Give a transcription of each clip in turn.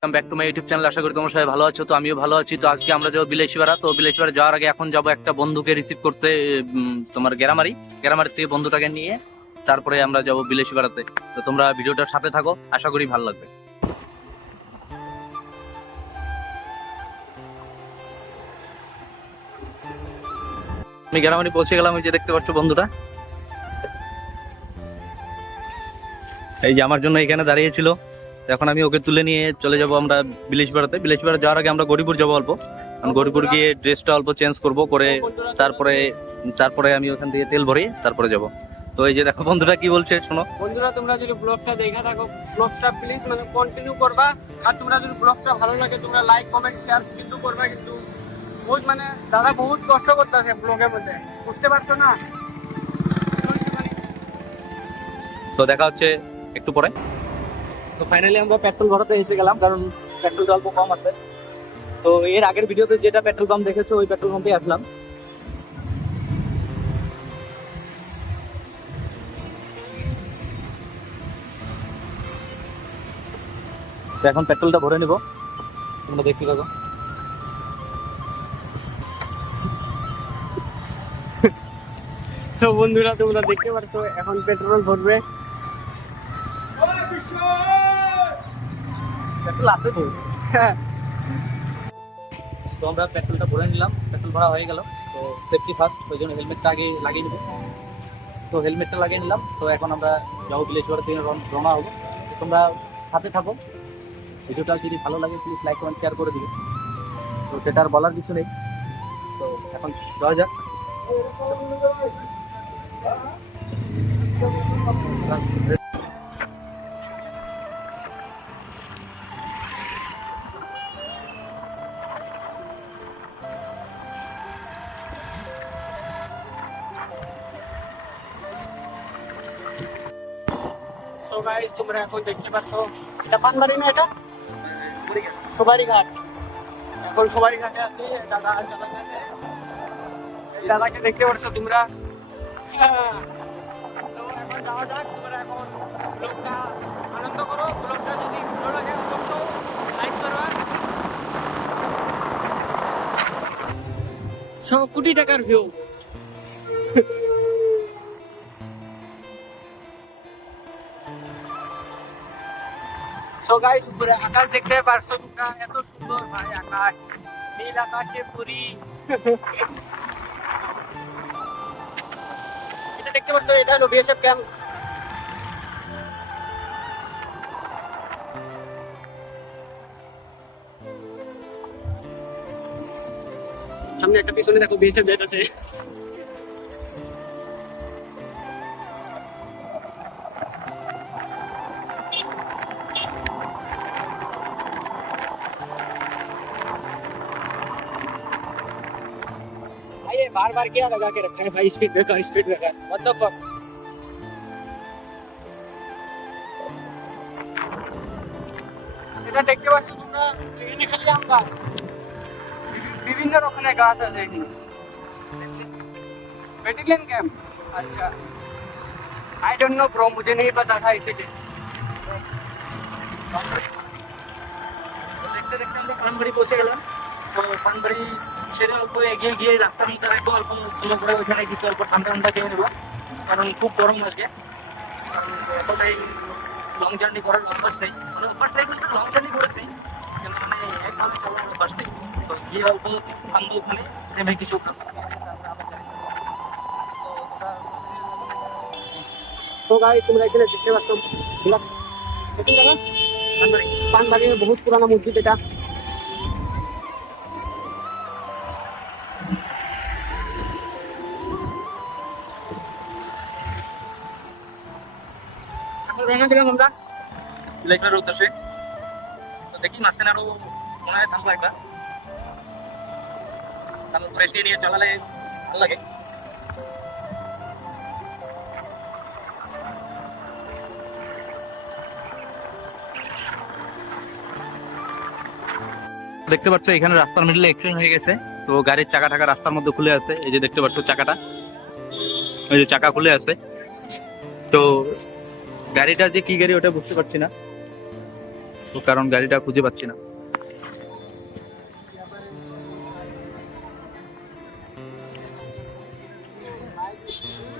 Welcome back to my YouTube channel. আশা করি তোমরা সবাই ভালো আছো। তো আমিও ভালো আছি। তো আজকে আমরা যাবো বিলাসীপাড়া। তো বিলাসীপাড়া যাওয়ার আগে এখন যাবো একটা বন্ধুকে রিসিভ করতে, তোমার গ্রামারি থেকে বন্ধুটাকে নিয়ে তারপরে আমরা যাবো বিলাসীপাড়াতে। তো তোমরা ভিডিওটার সাথে থাকো, আশা করি ভালো লাগবে। আমি গ্রামারি পৌঁছে গেলাম। ওই যে দেখতে পাচ্ছ বন্ধুটা, এই যে আমার জন্য এখানে দাঁড়িয়েছিল। এখন আমি ওকে তুলে নিয়ে চলে যাব আমরা বিলাসীপাড়াতে। বিলাসীপাড়া যাওয়ার আগে আমরা গরিপুর যাবো অল্প, কারণ গরিপুর গিয়ে ড্রেসটা অল্প চেঞ্জ করব করে তারপরে তারপরে আমি ওখান থেকে তেল ভরি তারপরে যাব। তো এই যে দেখো বন্ধুরা কি বলছে শোনো। বন্ধুরা, তোমরা যদি ব্লগটা দেখা থাকো, ব্লগটা প্লিজ কন্টিনিউ করবা। আর তোমরা যদি ব্লগটা ভালো লাগে তোমরা লাইক কমেন্ট শেয়ার কিন্তু করবা। কিন্তু বহুত দাদা বহুত কষ্ট করতেছে ব্লগের মধ্যে, বুঝতে পারছো না? তো দেখা হচ্ছে একটু পরে। তো ফাইনালি আমরা পেট্রোল ভরাতে এসে গেলাম, কারণ পেট্রোলটা অল্প কম আছে। তো এর আগের ভিডিওতে যেটা পেট্রোল পাম্প দেখেছো ওই পেট্রোল পাম্পে আসলাম। তো এখন পেট্রোলটা ভরে নিব, তোমরা দেখতে পাবো। তো বন্ধুরা, তোমরা দেখতে পাচ্ছ এখন পেট্রোল ভরবে। পেট্রোল আছে তো। হ্যাঁ, তো আমরা পেট্রোলটা ভরে নিলাম, পেট্রোল ভরা হয়ে গেল। তো সেফটি ফার্স্ট, ওই জন্য হেলমেটটা আগে লাগিয়ে নেব। তো হেলমেটটা লাগিয়ে নিলাম। তো এখন আমরা যাবো বিলাসীপাড়া থেকে রওনা হবো। তোমরা সাথে থাকো। ভিডিওটা যদি ভালো লাগে প্লিজ লাইক কমেন্ট শেয়ার করে দিবে। তো সেটা আর বলার কিছু নেই। তো এখন যাওয়া যাক। সো গাইস, তোমরা এখন দেখতে পাচ্ছ এটা পানবাড়ি না, এটা সবারই ঘাট। এখন সবারই ঘাটে আছি, দাদা চালাচ্ছে। এই দাদাকে দেখতে পাচ্ছ তোমরা। হ্যাঁ। তো এখন যাওয়া যাক। তোমরা এখন ব্লগটা আনন্দ করো। ব্লগটা যদি ভালো লাগে অবশ্যই লাইক করো। 100 কোটি টাকার ভিউ। সো গাইস, উপরে আকাশ দেখতে পারছো তোমরা, এত সুন্দর ভাই আকাশ, নীল আকাশে পুরি। এটা দেখতে পাচ্ছ, এটা হলো বিএসএফ ক্যাম্প। সামনে একটা পিছনে দেখো বিএসএফ যেতেছে। भाई ये बार बार क्या लगा के रखा है भाई? Speed breaker what the fuck. এটা দেখতে পাচ্ছ তোমরা, এখানে খালি আম গাছ, বিভিন্ন রকমের গাছ আছে এখানে। बेटिलियन कैंप, अच्छा आई डोंट नो ब्रो, मुझे नहीं पता था इसीलिए। দেখতে দেখতে আমরা পানবাড়ি পৌঁছে গেলাম। তো পানবাড়ি ছেড়ে অল্প এগিয়ে গিয়ে রাস্তার মধ্যে রাখবো, অল্প স্লো করে ওইখানে কিছু অল্প ঠান্ডা ঠান্ডা খেয়ে নেবো, কারণ খুব গরম আজকে। এতটাই লং জার্নি করার অভ্যাস নেই, মানে অভ্যাস নেই বলতে লং জার্নি করেছি কিন্তু মানে একভাবে চলার অভ্যাস নেই। তো গিয়ে অল্প থামবো ওখানে, নেমে কিছু तो गाइस, তোমরা এখানে দেখতে পাচ্ছ দেখুন জায়গা পানবাড়ির বহুত পুরানো মসজিদ এটা। এখন রওনা দিলাম আমরা লেখার উদ্দেশ্যে। তো দেখি মাঝখানে আরো মনে হয় থামবো একটা, কারণ ফ্রেশ নিয়ে চালালে ভালো লাগে। দেখতে পাচ্ছ এখানে রাস্তার মিডলে অ্যাক্সিডেন্ট হয়ে গেছে। তো গাড়ির চাকা টাকা রাস্তার মধ্যে খুলে আছে, এই যে দেখতে পাচ্ছ চাকাটা, এই যে চাকা খুলে আছে। তো গাড়িটা যে কি গাড়ি ওটা বুঝতে পারছি না। তো কারণ গাড়িটা খুঁজে পাচ্ছি না।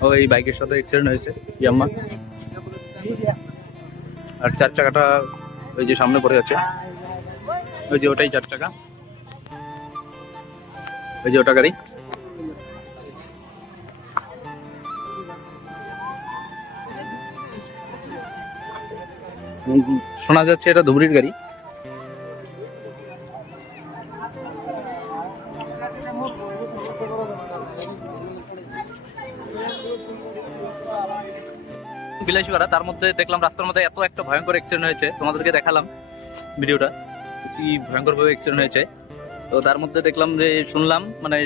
ও এই বাইকের সাথে অ্যাক্সিডেন্ট হয়েছে ইয়াম্মা, আর 4 চাকাটা ওই যে সামনে পড়ে যাচ্ছে, ওই যে ওটাই 4 চাকা, ওই যে ওটা গাড়ি। শোনা যাচ্ছে এটা ধুবড়ির গাড়ি। বিলাসীপাড়া, তার মধ্যে দেখলাম রাস্তার মধ্যে এত একটা ভয়ঙ্কর অ্যাক্সিডেন্ট হয়েছে, তোমাদেরকে দেখালাম ভিডিওটা কি ভয়ঙ্কর ভাবে অ্যাক্সিডেন্ট হয়েছে। তো তার মধ্যে দেখলাম যে শুনলাম মানে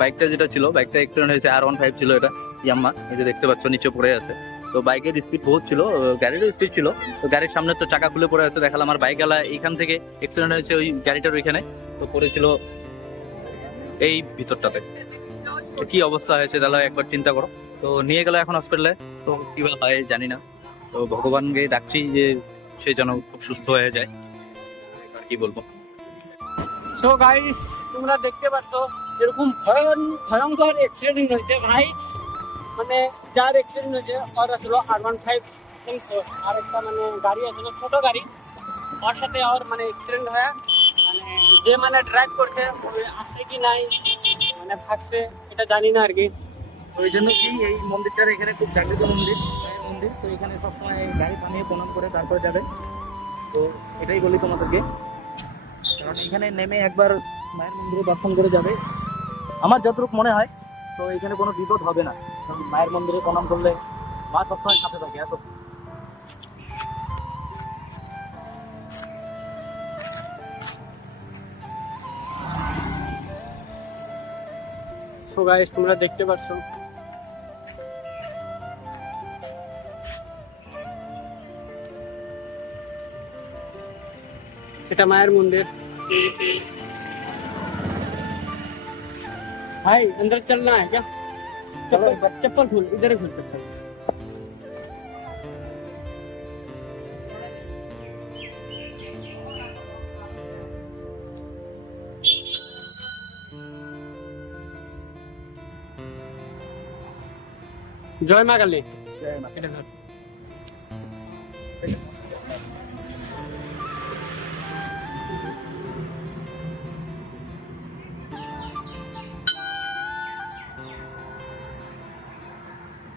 বাইকটা যেটা ছিল, বাইকটা অ্যাক্সিডেন্ট হয়েছে, R15 ছিল এটা ইয়াম্মা, এই যে দেখতে পাচ্ছ নিচে পড়ে আছে। তো বাইকের স্পিড বহুত ছিল, গাড়িরও স্পিড ছিল, তো গাড়ির সামনে তো চাকা খুলে পড়ে আছে দেখালাম। আর বাইকওয়ালা এইখান থেকে অ্যাক্সিডেন্ট হয়েছে ওই গাড়িটার ওইখানে, তো পড়েছিল এই ভিতরটাতে। তো কি অবস্থা হয়েছে তাহলে একবার চিন্তা করো। তো নিয়ে গেল এখন হসপিটালে, তো কিভাবে হয় জানি না। তো ভগবানকে ডাকছি যে সে যেন খুব সুস্থ হয়ে যায়, আর কি বলবো। সো গাইস, তোমরা দেখতে পাচ্ছ এরকম ভয়ঙ্কর অ্যাক্সিডেন্ট হয়েছে ভাই। মানে যার অ্যাক্সিডেন্ট হয়েছে ওর আসলে R15 সেন্সর, আর একটা মানে গাড়ি আসলে ছোট গাড়ি, ওর সাথে ওর মানে অ্যাক্সিডেন্ট হয়ে মানে যে মানে ড্রাইভ করছে ওই আছে কি নাই মানে ভাগছে এটা জানি না আর কি। ওই জন্য কি এই মন্দিরটার এখানে খুব জাগ্রত মন্দির, মায়ের মন্দির, তো এখানে সবসময় গাড়ি থামিয়ে প্রণাম করে তারপরে যাবে। তো এটাই বলি তোমাদেরকে, কারণ এখানে নেমে একবার মায়ের মন্দিরে দর্শন করে যাবে, আমার যতটুকু মনে হয়। তো এখানে কোনো বিপদ হবে না, কারণ মায়ের মন্দিরে প্রণাম করলে মা সবসময় সাথে থাকে। এত সো গাইস, তোমরা দেখতে পাচ্ছ এটা মায়ের মন্দির। भाई अंदर चलना है क्या? चप्पल खोल, इधर ही खोल चप्पल। জয় মা কালী। এটা ধর।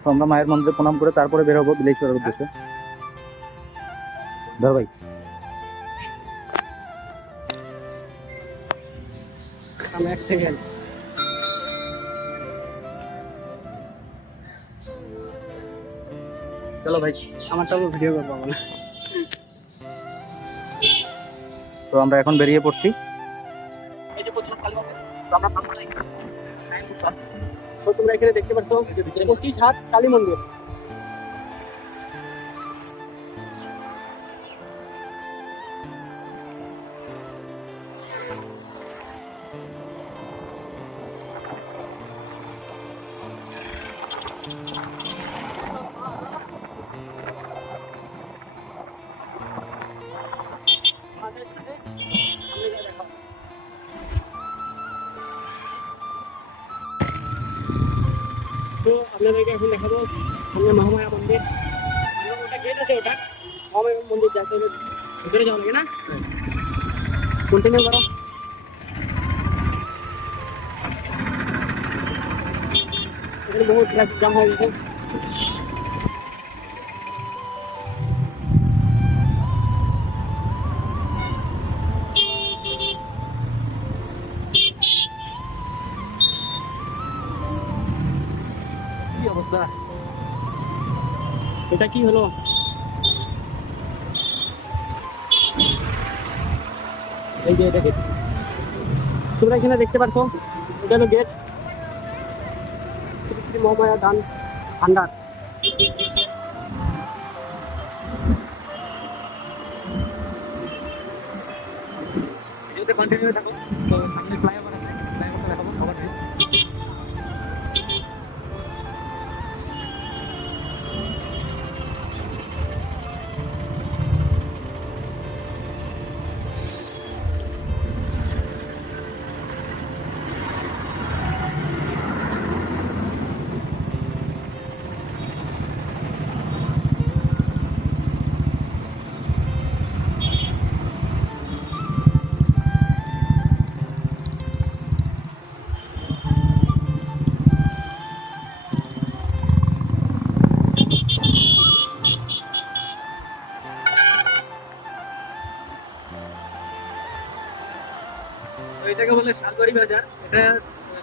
তো আমরা মায়ের মন্দিরে প্রণাম করে তারপরে বের হবো বিলাসীপাড়ার উদ্দেশ্যে। ধর ভাই, हम एक सेकंड। চলো ভাই, আমার তো ভিডিও করবো না। তো আমরা এখন বেরিয়ে পড়ছি। তো তোমরা এখানে দেখতে পাচ্ছ 25 হাত কালী মন্দির। তো আপনাদেরকে এখন দেখাবো সামনে মহামায়া মন্দির, ওটা গেট আছে, ওটা মহামায়া মন্দির যাতে হবে ভিতরে যাওয়া লাগে না। কন্টিনিউ করো। এখানে বহুত ট্রাফিক জ্যাম হয়ে গেছে। কি অবস্থা, এটা কি হলো? এই যে এটা গেট, তোমরা এখানে দেখতে পাচ্ছ এটা হলো গেট, শ্রী শ্রী মহামায়া দান ভান্ডার। ভিডিওতে কন্টিনিউ থাকো। তো সামনে ফ্লাইওভার আছে, ফ্লাইওভারটা দেখাবো সবার। তো এটাকে বলে শালবাড়ি বাজার। এটা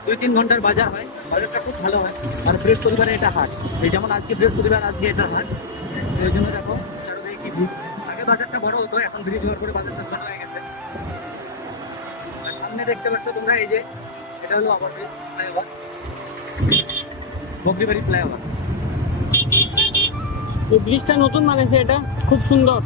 2-3 ঘন্টার বাজার হয়, বাজারটা খুব ভালো হয়। আর বৃহস্পতিবারে এটা হাট, এই যেমন আজকে বৃহস্পতিবার, আজকে এটা হাট। তো ওই জন্য দেখো চারদিকে কি ভিড়। আগে বাজারটা বড় হতো, এখন ব্রিজ হওয়ার পরে বাজারটা ছোট হয়ে গেছে। আর সামনে দেখতে পাচ্ছ তোমরা, এই যে এটা হলো আমাদের ফ্লাইওভার, বকরিবাড়ি ফ্লাইওভার। এই ব্রিজটা নতুন বানিয়েছে, এটা খুব সুন্দর।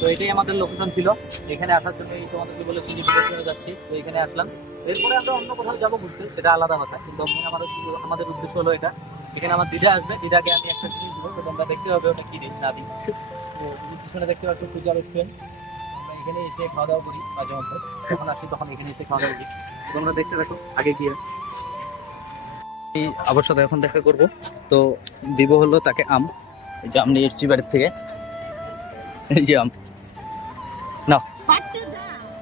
তো এটাই আমাদের লোকেশন ছিল, এখানে আসার জন্য তোমাদেরকে বলেছি যে ভিডিও যাচ্ছি, তো এখানে আসলাম। এরপরে আমরা অন্য কোথাও যাবো ঘুরতে, সেটা আলাদা কথা, কিন্তু আমাদের উদ্দেশ্য হলো এটা। এখানে আমার দিদা আসবে, দিদাকে আমি একটা জিনিস দেবো, তো তোমরা দেখতে হবে ওটা কি দিই না দিই। তো পিছনে দেখতে পাচ্ছ পূজা রেস্টুরেন্ট, আমরা এখানে এসে খাওয়া দাওয়া করি মাঝে মধ্যে, যখন আসছি তখন এখানে এসে খাওয়া দাওয়া করি। তোমরা দেখতে দেখো আগে গিয়ে। আবার সাথে এখন দেখা করব, তো দিব হলো তাকে আম। এই যে আম নিয়ে এসছি বাড়ির থেকে, এই যে আম না,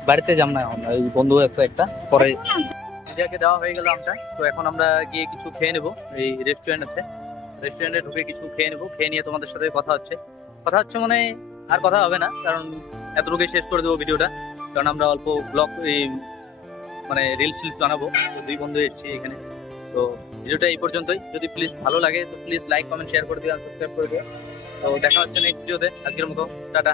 বাড়িতে যাম না এখন, ওই বন্ধু আছে একটা, পরে দিদাকে দেওয়া হয়ে গেল আমটা। তো এখন আমরা গিয়ে কিছু খেয়ে নেবো, এই রেস্টুরেন্ট আছে, রেস্টুরেন্টে ঢুকে কিছু খেয়ে নেবো, খেয়ে নিয়ে তোমাদের সাথে কথা হচ্ছে মানে আর কথা হবে না, কারণ এতটুকুই শেষ করে দেবো ভিডিওটা। কারণ আমরা অল্প ব্লগ এই মানে রিলস বানাবো, তো 2 বন্ধু এসেছি এখানে। তো ভিডিওটা এই পর্যন্তই, যদি প্লিজ ভালো লাগে তো প্লিজ লাইক কমেন্ট শেয়ার করে দিও, সাবস্ক্রাইব করে দিও। তো দেখা হচ্ছে নেক্সট ভিডিওতে, আজকের মতো টাটা।